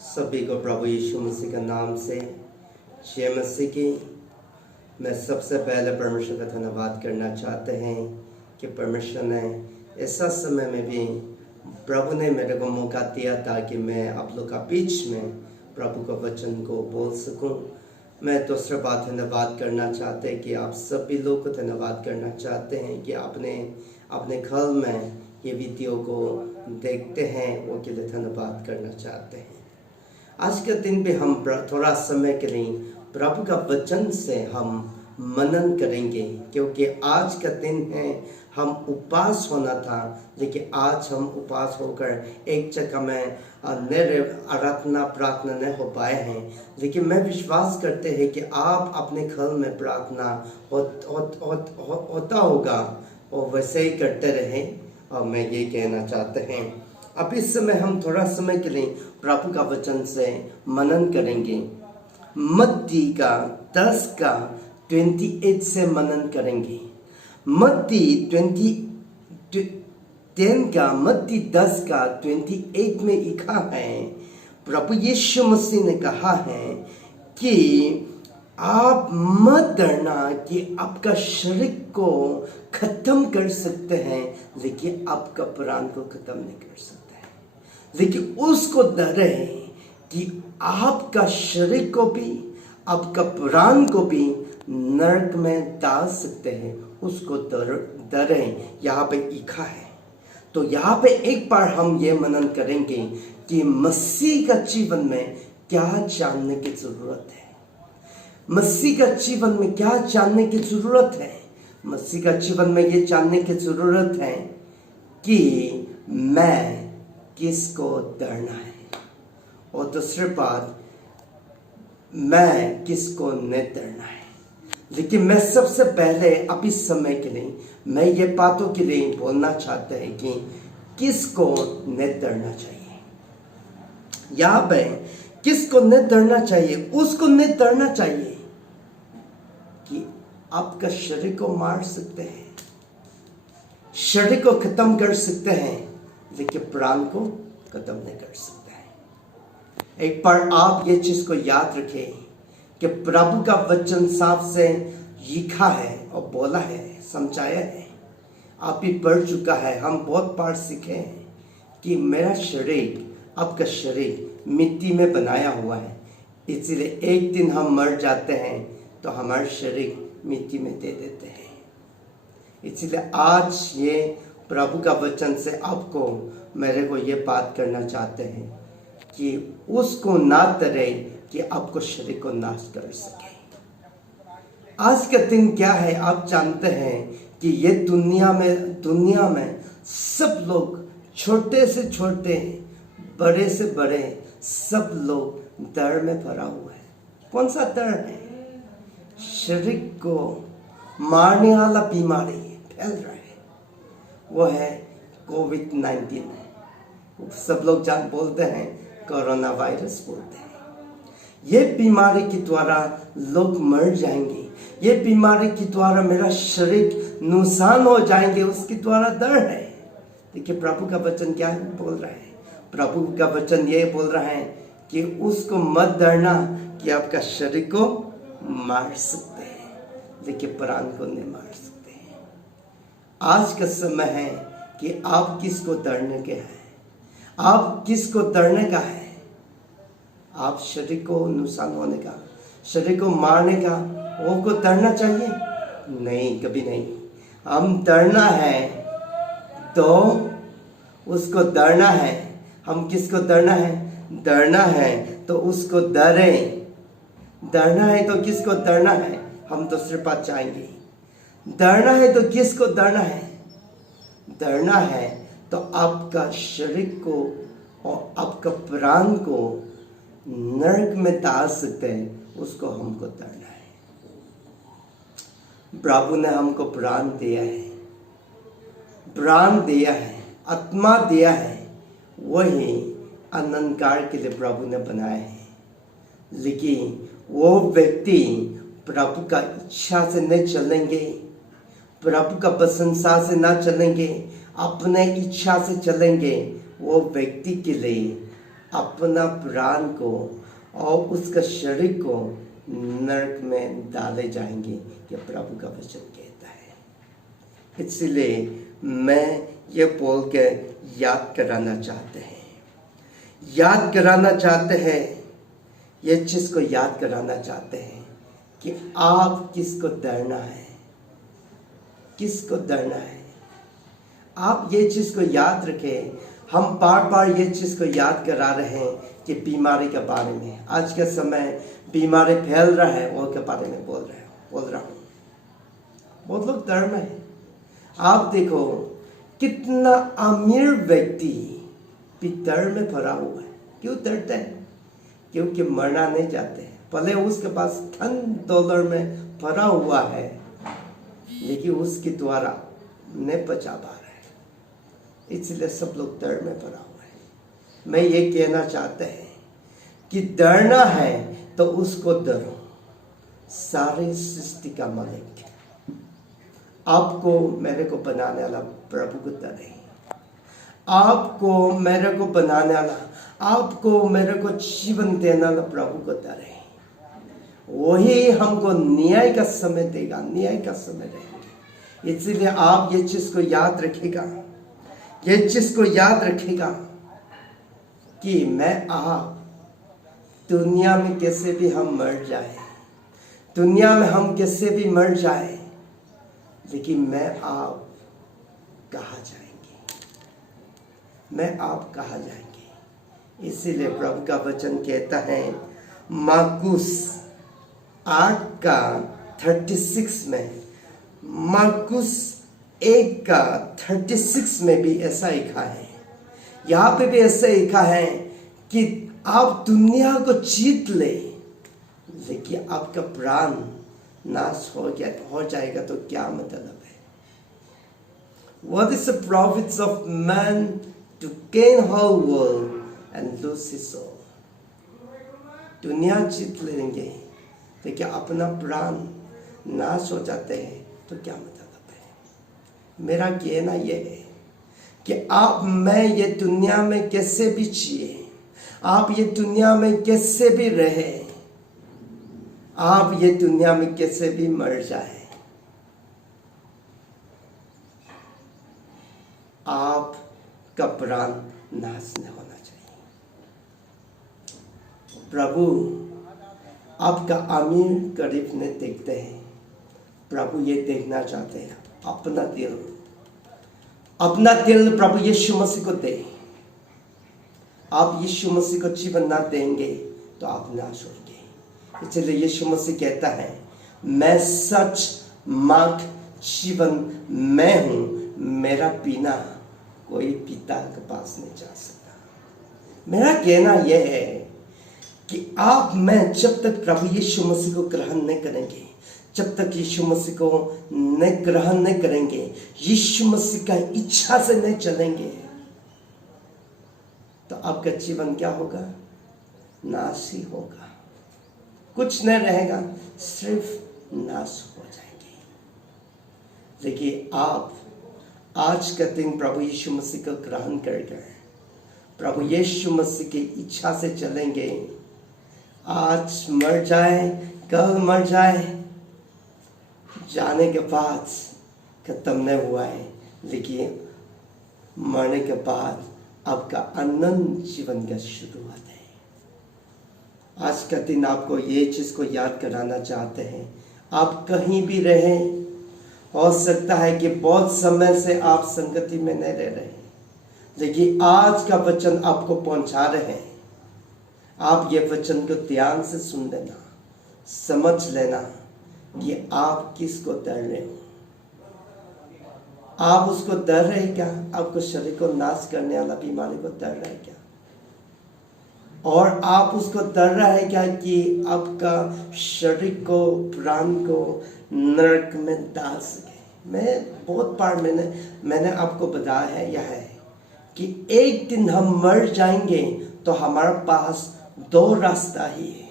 सभी को प्रभु यीशु मसीह का नाम से जय मसीह की। मैं सबसे पहले परमेश्वर का धन्यवाद करना चाहते हैं कि परमेश्वर ने ऐसा समय में भी प्रभु ने मेरे को मौका दिया ताकि मैं आप लोग का बीच में प्रभु का वचन को बोल सकूं। मैं दूसरा बात धन्यवाद करना चाहते हैं कि आप सभी लोग को धन्यवाद करना चाहते हैं कि आपने अपने घर में ये वीडियो को देखते हैं, वो के लिए धन्यवाद करना चाहते हैं। आज के दिन पे हम थोड़ा समय के लिए प्रभु का वचन से हम मनन करेंगे, क्योंकि आज का दिन है हम उपवास होना था, लेकिन आज हम उपवास होकर एक जगह में आराधना प्रार्थना नहीं हो पाए हैं। लेकिन मैं विश्वास करते हैं कि आप अपने घर में प्रार्थना होता होगा और वैसे ही करते रहें। और मैं ये कहना चाहते हैं, अब इस समय हम थोड़ा समय के लिए प्रभु का वचन से मनन करेंगे। मत्ती का 10 का 28 से मनन करेंगे। मत्ती 10 का 28 में लिखा है, प्रभु यीशु मसीह ने कहा है कि आप मत डरना कि आपका शरीर को खत्म कर सकते हैं, लेकिन आपका प्राण को खत्म नहीं कर सकते हैं। लेकिन उसको डरे कि आपका शरीर को भी आपका प्राण को भी नरक में डाल सकते हैं, उसको डरे। यहाँ पे लिखा है। तो यहाँ पे एक बार हम ये मनन करेंगे कि मसीह का जीवन में क्या जानने की जरूरत है। मसीह का जीवन में क्या जानने की जरूरत है। मसीह का जीवन में ये जानने की जरूरत है कि मैं किसको डरना है, और दूसरी बात मैं किसको नहीं डरना है। लेकिन मैं सबसे पहले अब इस समय के लिए मैं ये बातों के लिए बोलना चाहता है कि किसको नहीं डरना चाहिए। यहाँ पे किसको नहीं डरना चाहिए, उसको नहीं डरना चाहिए कि आपका शरीर को मार सकते हैं, शरीर को खत्म कर सकते हैं, लेकिन प्राण को खत्म नहीं कर सकते हैं। एक बार आप ये चीज को याद रखें कि प्रभु का वचन साफ से लिखा है और बोला है, समझाया है, आप भी पढ़ चुका है। हम बहुत बार सीखे हैं कि मेरा शरीर, आपका शरीर मिट्टी में बनाया हुआ है, इसलिए एक दिन हम मर जाते हैं तो हमारा शरीर मिट्टी में दे देते हैं। इसलिए आज ये प्रभु का वचन से आपको मेरे को ये बात करना चाहते हैं कि उसको ना डरे कि आपको शरीर को नाश कर सके। आज का दिन क्या है, आप जानते हैं कि ये दुनिया में सब लोग, छोटे से छोटे बड़े से बड़े, सब लोग डर में भरा हुआ है। कौन सा डर है? शरीर को मारने वाला बीमारी फैल रहा है, वो है कोविड-19 है। सब लोग बोलते हैं कोरोना वायरस बोलते हैं। ये बीमारी के द्वारा लोग मर जाएंगे, ये बीमारी के द्वारा मेरा शरीर नुकसान हो जाएंगे, उसके द्वारा डर है। देखिए प्रभु का वचन क्या बोल रहा है। प्रभु का वचन ये बोल रहा है कि उसको मत डरना कि आपका शरीर को मार सकते हैं, लेकिन प्राण को नहीं मार सकते हैं। आज का समय है कि आप किसको डरने के हैं, आप किसको डरने का है। आप शरीर को नुकसान होने का, शरीर को मारने का, वो को डरना चाहिए? नहीं, कभी नहीं। हम डरना है तो उसको डरना है। हम किसको डरना है? डरना है तो उसको डरे। डरना है तो किसको डरना है? हम दूसरे पास जाएंगे। डरना है तो किसको डरना है? डरना है तो आपका शरीर को और आपका प्राण को नरक में डाल सकते हैं, उसको हमको डरना है। प्रभु ने हमको प्राण दिया है, प्राण दिया है, आत्मा दिया है, वही अनंत काल के लिए प्रभु ने बनाया है। लेकिन वो व्यक्ति प्रभु का इच्छा से नहीं चलेंगे, प्रभु का प्रशंसा से ना चलेंगे, अपने इच्छा से चलेंगे, वो व्यक्ति के लिए अपना प्राण को और उसका शरीर को नरक में डाले जाएंगे, ये प्रभु का वचन कहता है। इसलिए मैं ये बोल के याद कराना चाहते हैं, ये चीज को याद कराना चाहते हैं कि आप किसको डरना है, आप ये चीज को याद रखें। हम बार बार ये चीज को याद करा रहे हैं कि बीमारी के बारे में, आज के समय बीमारी फैल रहा है और के बारे में बोल रहा हूँ। बहुत लोग डर में है। आप देखो कितना अमीर व्यक्ति भी डर में भरा हुआ है। क्यों डरते हैं? क्योंकि मरना नहीं चाहते हैं। भले उसके पास $10 में भरा हुआ है, लेकिन उसके द्वारा नहीं बचा पा रहा है, इसलिए सब लोग डर में भरा हुआ है। मैं ये कहना चाहता है कि डरना है तो उसको डरो, सारे सृष्टि का मालिक, आपको मेरे को बनाने वाला प्रभु को डरे, आपको मेरे को बनाने वाला, आपको मेरे को जीवन देने वाला प्रभु को डरे। वही हमको न्याय का समय देगा, न्याय का समय देगा। इसलिए आप ये चीज को याद रखिएगा, कि मैं आप दुनिया में कैसे भी हम मर जाए, लेकिन मैं आप कहाँ जाएंगे। इसीलिए प्रभु का वचन कहता है मार्कुस 8:36 में, मार्कुस 1:36 में भी ऐसा लिखा है, यहाँ पे भी ऐसा लिखा है कि आप दुनिया को जीत ले, लेकिन आपका प्राण नाश हो जाएगा तो क्या मतलब है? What is the profits of man to gain whole world and lose his soul? दुनिया जीत लेंगे, लेकिन अपना प्राण नाश हो जाते हैं तो क्या मतलब है? मेरा कहना यह है कि आप मैं ये दुनिया में कैसे भी जिए, आप ये दुनिया में कैसे भी रहे, आप ये दुनिया में कैसे भी मर जाए, आपका प्राण नाश नहीं होना चाहिए। प्रभु आपका अमीर गरीब ने देखते हैं, प्रभु ये देखना चाहते हैं अपना दिल प्रभु यीशु मसीह को दे। आप यीशु मसीह को जीवन ना देंगे तो आप नाश होंगे। इसलिए यीशु मसीह कहता है मैं सच मार्ग जीवन मैं हूं, मेरा बिना कोई पिता के पास नहीं जा सकता। मेरा कहना यह है कि आप मैं जब तक प्रभु यीशु मसीह को ग्रहण नहीं करेंगे, जब तक यीशु मसीह को ग्रहण नहीं करेंगे, यीशु मसीह का इच्छा से नहीं चलेंगे, तो आपका जीवन क्या होगा? नाश ही होगा, कुछ नहीं रहेगा, सिर्फ नाश हो जाएंगे। लेकिन आप आज का दिन प्रभु यीशु मसीह को ग्रहण करके प्रभु यीशु मसीह की इच्छा से चलेंगे। आज मर जाए, कल मर जाए, जाने के बाद खत्म नहीं हुआ है, लेकिन मरने के बाद आपका अनंत जीवन का शुरुआत है। आज का दिन आपको ये चीज को याद कराना चाहते हैं। आप कहीं भी रहें, हो सकता है कि बहुत समय से आप संगति में नहीं रह रहे, लेकिन आज का वचन आपको पहुंचा रहे हैं। आप ये वचन को ध्यान से सुन लेना, समझ लेना कि आप किसको डर रहे हो। आप उसको डर रहे क्या? आपको शरीर को नाश करने वाला बीमारी को डर रहे क्या? और आप उसको डर रहा है क्या कि आपका शरीर को, प्राण को नरक में डाल सके? मैं बहुत बार मैंने आपको बताया है यह है कि एक दिन हम मर जाएंगे तो हमारे पास दो रास्ता ही है,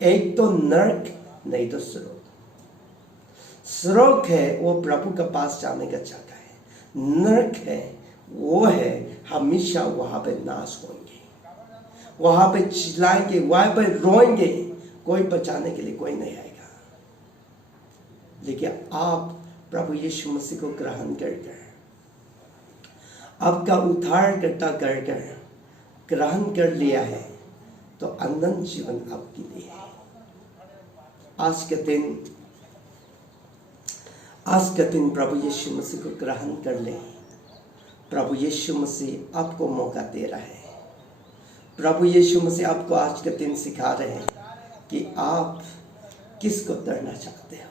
एक तो नरक, नहीं तो स्वर्ग। स्वर्ग है वो प्रभु के पास जाने का जगह है, नरक है वो है हमेशा वहां पे नाश होंगे, वहां पे चिल्लाएंगे, वहां पे रोएंगे, कोई बचाने के लिए कोई नहीं आएगा। लेकिन आप प्रभु यीशु मसीह को ग्रहण कर आपका उद्धारकर्ता कर ग्रहण कर लिया है, तो अनंत जीवन आपके लिए है। आज का दिन प्रभु यीशु मसीह को ग्रहण कर ले। प्रभु यीशु मसीह आपको मौका दे रहा है। प्रभु यीशु मसीह आपको आज के दिन सिखा रहे हैं कि आप किसको तड़ना चाहते हो।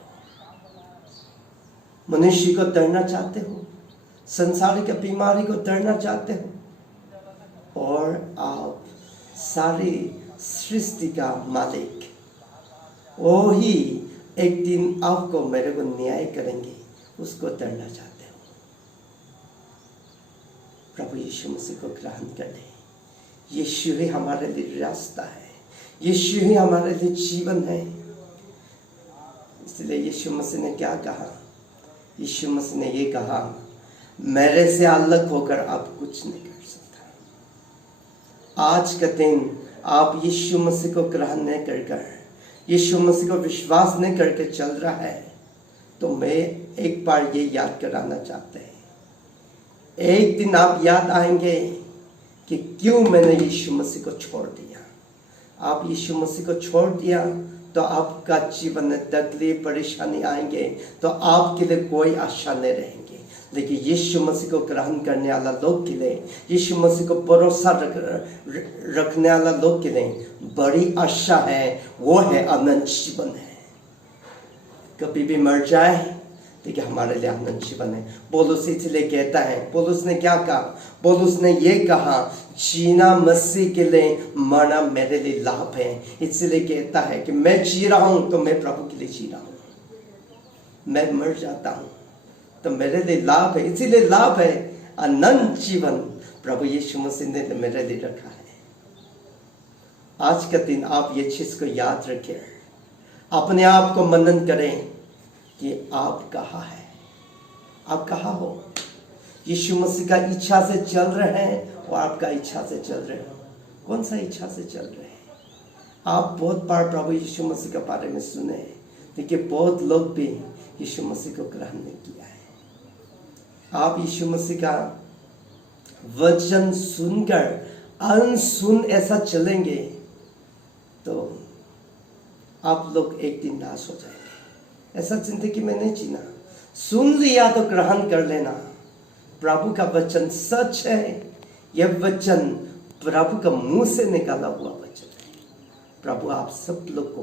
मनुष्य को तड़ना चाहते हो, संसारिक बीमारी को तड़ना चाहते हो, और आप सारी सृष्टि का मालिक, वो ही एक दिन आपको मेरे को न्याय करेंगे, उसको तड़ना चाहते हो। प्रभु यीशु मसीह को ग्रहण कर ले। यीशु ही हमारे लिए रास्ता है, यीशु ही हमारे लिए जीवन है। इसलिए यीशु मसीह ने क्या कहा? यीशु मसीह ने ये कहा, मेरे से अलग होकर आप कुछ नहीं कर सकता। आज का दिन आप यीशु मसीह को ग्रहण नहीं कर यीशु मसीह को विश्वास नहीं करके चल रहा है, तो मैं एक बार ये याद कराना चाहते हैं। एक दिन आप याद आएंगे कि क्यों मैंने यीशु मसीह को छोड़ दिया। आप यीशु मसीह को छोड़ दिया तो आपका जीवन में तकलीफ परेशानी आएंगे, तो आपके लिए कोई आशा नहीं रहेंगे। लेकिन यीशु मसीह को ग्रहण करने वाला लोग के लिए, यीशु मसीह को भरोसा रखने वाला लोग के लिए बड़ी आशा है, वो है अनंत जीवन है। कभी भी मर जाए लेकिन हमारे लिए अनंत जीवन है। पौलुस इसलिए कहता है, पौलुस ने क्या कहा? पौलुस ने ये कहा, जीना मसीह के लिए, मरना मेरे लिए लाभ है। इसलिए कहता है कि मैं जी रहा हूं तो मैं प्रभु के लिए जी रहा हूं, मैं मर जाता हूं तो मेरे लिए लाभ है। इसीलिए लाभ है, अनंत जीवन प्रभु यीशु मसीह ने मेरे लिए रखा है। आज का दिन आप ये चीज को याद रखें, अपने आप को मनन करें कि आप कहाँ हैं, आप कहाँ हो। यीशु मसीह का इच्छा से चल रहे हैं और आपका इच्छा से चल रहे हो। कौन सा इच्छा से चल रहे हैं? आप बहुत बार प्रभु यीशु मसीह के बारे में सुने हैं, लेकिन बहुत लोग भी यीशु मसीह को ग्रहण नहीं किया है। आप यीशु मसीह का वचन सुनकर अनसुन ऐसा चलेंगे तो आप लोग एक दिन नाश हो जाएंगे। ऐसा जिंदगी में नहीं जीना। सुन लिया तो ग्रहण कर लेना। प्रभु का वचन सच है, यह वचन प्रभु का मुंह से निकाला हुआ वचन है। प्रभु आप सब लोग को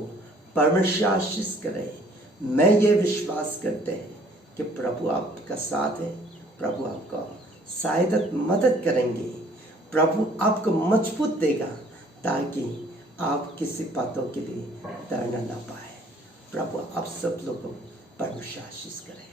परमेश्वर आशीष करे। मैं ये विश्वास करते हैं कि प्रभु आपका साथ है, प्रभु आपका शायद मदद करेंगे, प्रभु आपको मजबूत देगा ताकि आप किसी बातों के लिए डरना ना पाए। प्रभु आप सब लोगों को परमेश्वर आशीष करे।